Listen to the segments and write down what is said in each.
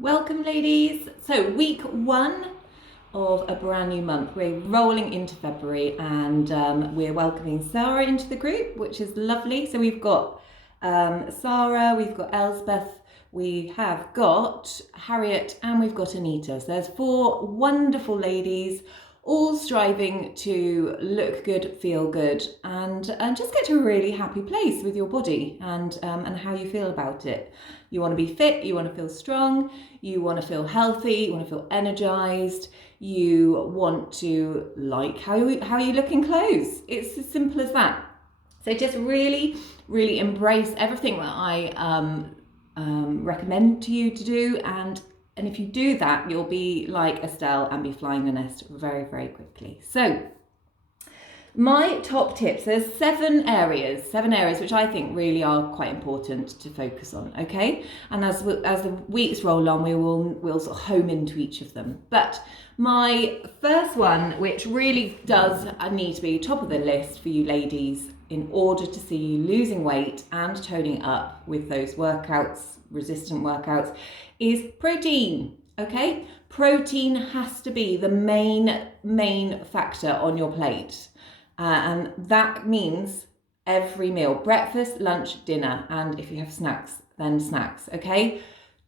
Welcome, ladies. So week one of a brand new month. We're rolling into February and we're welcoming Sarah into the group, which is lovely. So we've got Sarah, we've got Elspeth, we have got Harriet, and we've got Anita. So there's four wonderful ladies all striving to look good, feel good, and just get to a really happy place with your body and how you feel about it. You want to be fit, you want to feel strong, you want to feel healthy, you want to feel energized, you want to like how you look in clothes. It's as simple as that. So just really, really embrace everything that I recommend to you to do, and if you do that, you'll be like Estelle and be flying the nest very, very quickly. So my top tips, there's seven areas which I think really are quite important to focus on, okay? And as the weeks roll on, we'll sort of home into each of them. But my first one, which really does need to be top of the list for you ladies in order to see you losing weight and toning up with those workouts, resistant workouts, is protein, okay? Protein has to be the main factor on your plate. And that means every meal, breakfast, lunch, dinner, and if you have snacks, then snacks, okay?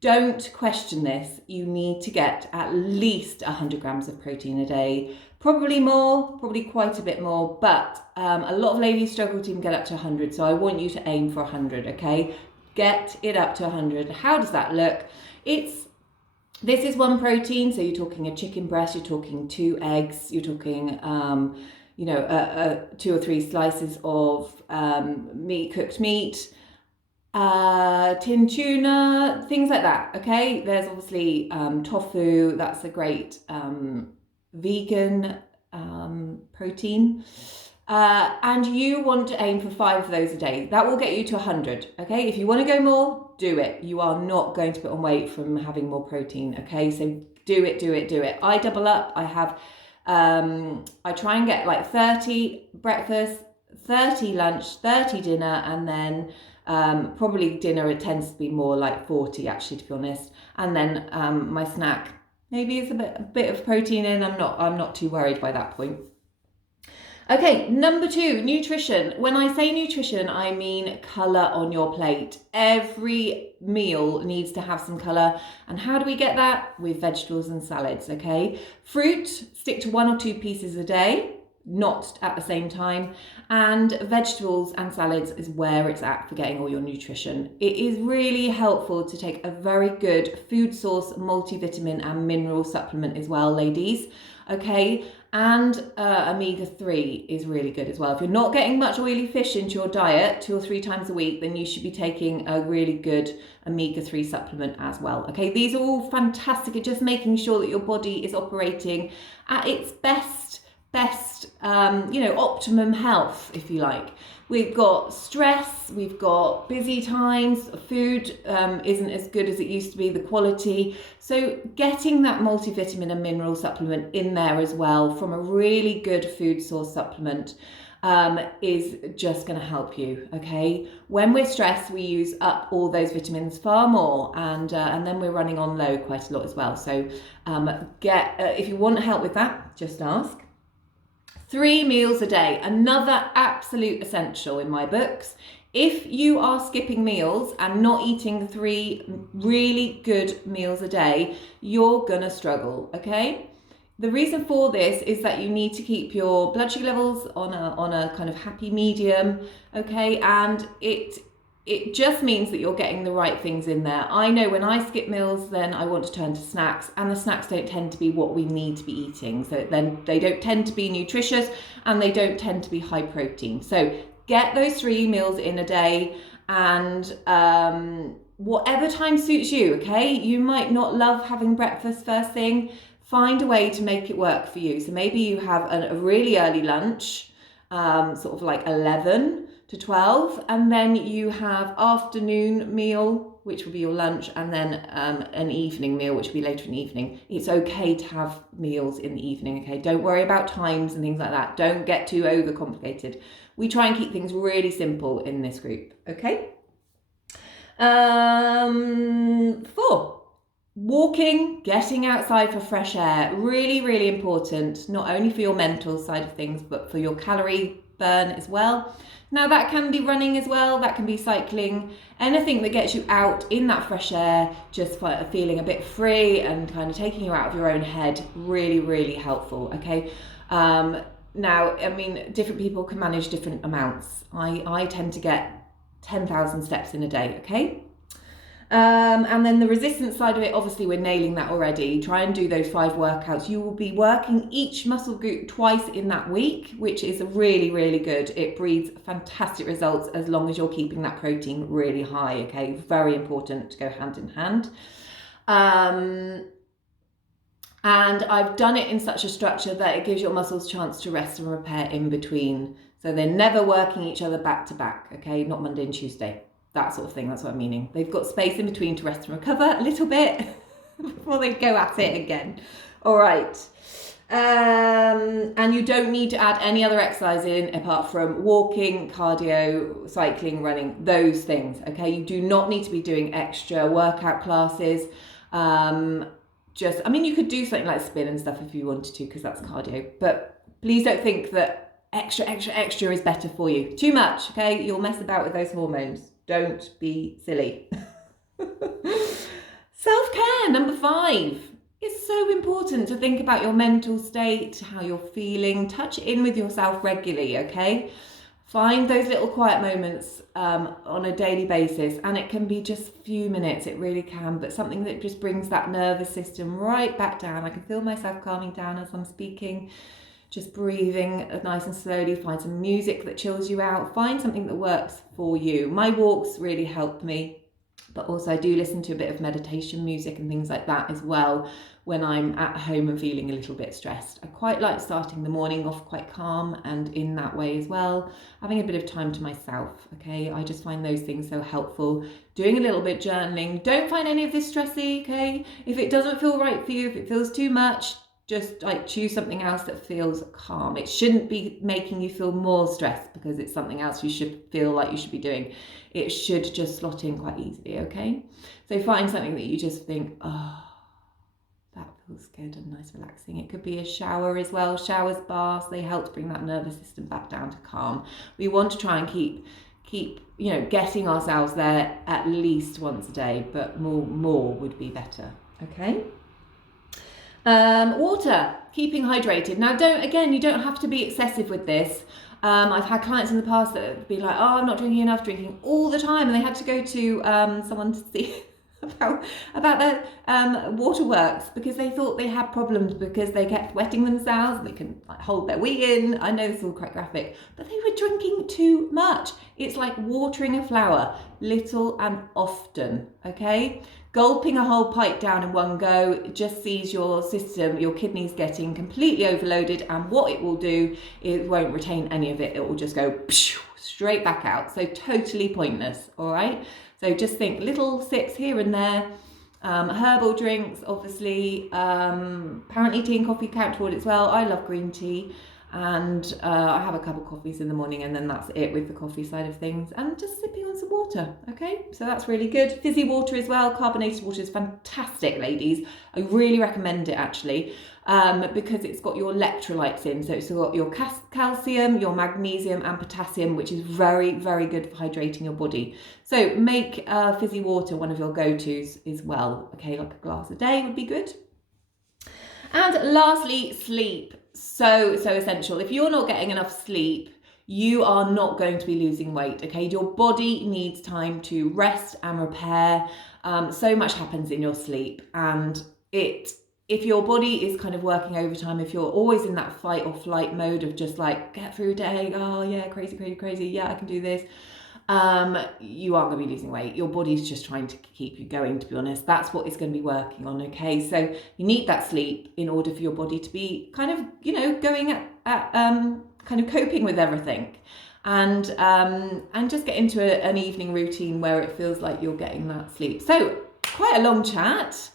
Don't question this. You need to get at least 100 grams of protein a day. Probably more, probably quite a bit more, but a lot of ladies struggle to even get up to 100, so I want you to aim for 100, okay? Get it up to 100. How does that look? This is one protein, so you're talking a chicken breast, you're talking 2 eggs, you're talking 2 or 3 slices of cooked meat, tin tuna, things like that, okay? There's obviously tofu, that's a great vegan protein. And you want to aim for 5 of those a day. That will get you to 100, okay? If you want to go more, do it. You are not going to put on weight from having more protein, okay? So do it. I double up. I have, I try and get like 30 breakfast, 30 lunch, 30 dinner, and then probably dinner, it tends to be more like 40 actually, to be honest. And then my snack maybe is a bit of protein in. I'm not too worried by that point. Okay, number 2, nutrition. When I say nutrition, I mean colour on your plate. Every meal needs to have some colour. And how do we get that? With vegetables and salads, okay? Fruit, stick to 1 or 2 pieces a day, not at the same time. And vegetables and salads is where it's at for getting all your nutrition. It is really helpful to take a very good food source multivitamin and mineral supplement as well, ladies, okay? And omega-3 is really good as well. If you're not getting much oily fish into your diet 2 or 3 times a week, then you should be taking a really good omega-3 supplement as well. Okay, these are all fantastic at just making sure that your body is operating at its best, optimum health, if you like. We've got stress, we've got busy times, food isn't as good as it used to be, the quality. So getting that multivitamin and mineral supplement in there as well from a really good food source supplement is just going to help you, okay? When we're stressed, we use up all those vitamins far more, and then we're running on low quite a lot as well. So if you want help with that, just ask. 3 meals a day, another absolute essential in my books. If you are skipping meals and not eating 3 really good meals a day, you're gonna struggle, okay? The reason for this is that you need to keep your blood sugar levels on a kind of happy medium, okay? And it just means that you're getting the right things in there. I know when I skip meals, then I want to turn to snacks, and the snacks don't tend to be what we need to be eating. So then they don't tend to be nutritious, and they don't tend to be high protein. So get those 3 meals in a day, and whatever time suits you, okay? You might not love having breakfast first thing. Find a way to make it work for you. So maybe you have a really early lunch, sort of like 11 to 12, and then you have afternoon meal, which will be your lunch, and then an evening meal, which will be later in the evening. It's okay to have meals in the evening, okay? Don't worry about times and things like that. Don't get too overcomplicated. We try and keep things really simple in this group, okay? 4, Walking, getting outside for fresh air, really, really important, not only for your mental side of things, but for your calorie burn as well. Now that can be running as well, that can be cycling, anything that gets you out in that fresh air, just feeling a bit free and kind of taking you out of your own head, really, really helpful, okay? Now, I mean, different people can manage different amounts. I tend to get 10,000 steps in a day, okay? And then the resistance side of it, obviously we're nailing that already. Try and do those 5 workouts. You will be working each muscle group twice in that week, which is really, really good. It breeds fantastic results as long as you're keeping that protein really high, okay? Very important to go hand in hand. And I've done it in such a structure that it gives your muscles a chance to rest and repair in between. So they're never working each other back to back, okay? Not Monday and Tuesday. That sort of thing, that's what I'm meaning. They've got space in between to rest and recover a little bit before they go at it again. All right. And you don't need to add any other exercise in apart from walking, cardio, cycling, running, those things, okay? You do not need to be doing extra workout classes. I mean, you could do something like spin and stuff if you wanted to, because that's cardio, but please don't think that extra is better for you. Too much, okay? You'll mess about with those hormones. Don't be silly. Self-care, number 5. It's so important to think about your mental state, how you're feeling. Touch in with yourself regularly, okay? Find those little quiet moments on a daily basis, and it can be just a few minutes, it really can, but something that just brings that nervous system right back down. I can feel myself calming down as I'm speaking. Just breathing nice and slowly. Find some music that chills you out. Find something that works for you. My walks really help me, but also I do listen to a bit of meditation music and things like that as well when I'm at home and feeling a little bit stressed. I quite like starting the morning off quite calm and in that way as well. Having a bit of time to myself, okay? I just find those things so helpful. Doing a little bit journaling. Don't find any of this stressy, okay? If it doesn't feel right for you, if it feels too much, just like choose something else that feels calm. It shouldn't be making you feel more stressed because it's something else you should feel like you should be doing. It should just slot in quite easily, okay? So find something that you just think, oh, that feels good and nice, relaxing. It could be a shower as well. Showers, baths, they help to bring that nervous system back down to calm. We want to try and keep getting ourselves there at least once a day, but more would be better, okay? Water, keeping hydrated. Now, you don't have to be excessive with this. I've had clients in the past that have been like, oh, I'm not drinking enough, drinking all the time. And they had to go to someone to see about their waterworks because they thought they had problems because they kept wetting themselves. They couldn't hold their wee in. I know this is all quite graphic, but they were drinking too much. It's like watering a flower, little and often, okay? Gulping a whole pint down in one go just sees your system, your kidneys getting completely overloaded, and what it will do, it won't retain any of it. It will just go straight back out. So totally pointless, all right? So just think little sips here and there. Herbal drinks, obviously. Apparently tea and coffee count toward it as well. I love green tea. And I have a couple of coffees in the morning, and then that's it with the coffee side of things, and just sipping on some water, okay? So that's really good. Fizzy water as well, carbonated water is fantastic, ladies. I really recommend it actually, because it's got your electrolytes in. So it's got your calcium, your magnesium and potassium, which is very, very good for hydrating your body. So make fizzy water one of your go-tos as well, okay? Like a glass a day would be good. And lastly, sleep. So essential. If you're not getting enough sleep, you are not going to be losing weight, okay? Your body needs time to rest and repair. So much happens in your sleep, and if your body is kind of working overtime, if you're always in that fight or flight mode of just like, get through a day, oh yeah, crazy, yeah, I can do this, you aren't going to be losing weight. Your body's just trying to keep you going, to be honest. That's what it's going to be working on, okay? So you need that sleep in order for your body to be kind of, going at kind of coping with everything, and just get into an evening routine where it feels like you're getting that sleep. So quite a long chat,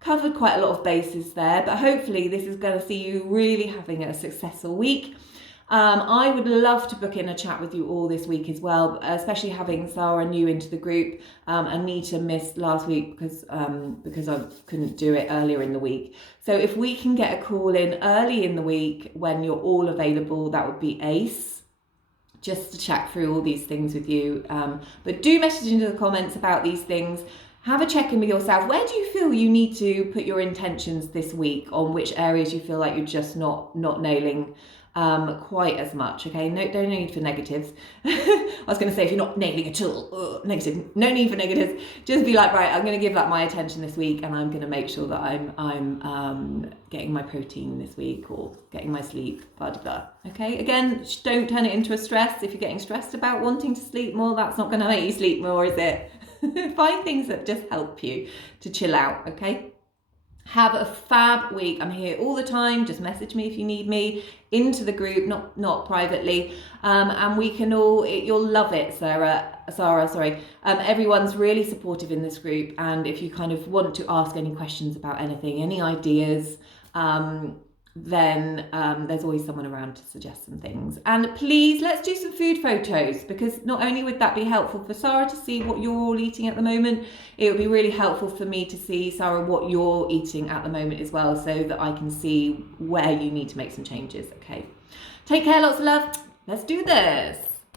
covered quite a lot of bases there, but hopefully this is going to see you really having a successful week. I would love to book in a chat with you all this week as well, especially having Sarah new into the group. Anita missed last week because I couldn't do it earlier in the week. So if we can get a call in early in the week when you're all available, that would be ace, just to chat through all these things with you. But do message into the comments about these things. Have a check-in with yourself. Where do you feel you need to put your intentions this week, on which areas you feel like you're just not nailing quite as much? Okay, no need for negatives. I was going to say, if you're not nailing at all, negative, no need for negatives. Just be like, right, I'm going to give that my attention this week, and I'm going to make sure that I'm getting my protein this week, or getting my sleep, blah, blah, blah. Okay, again, don't turn it into a stress. If you're getting stressed about wanting to sleep more, that's not going to make you sleep more, is it? Find things that just help you to chill out, okay? Have a fab week. I'm here all the time. Just message me if you need me, into the group, not privately. And we can all, you'll love it, Sarah, sorry. Everyone's really supportive in this group. And if you kind of want to ask any questions about anything, any ideas, then there's always someone around to suggest some things. And please, let's do some food photos, because not only would that be helpful for Sarah to see what you're all eating at the moment, it would be really helpful for me to see, Sarah, what you're eating at the moment as well, so that I can see where you need to make some changes. Okay, take care, lots of love. Let's do this.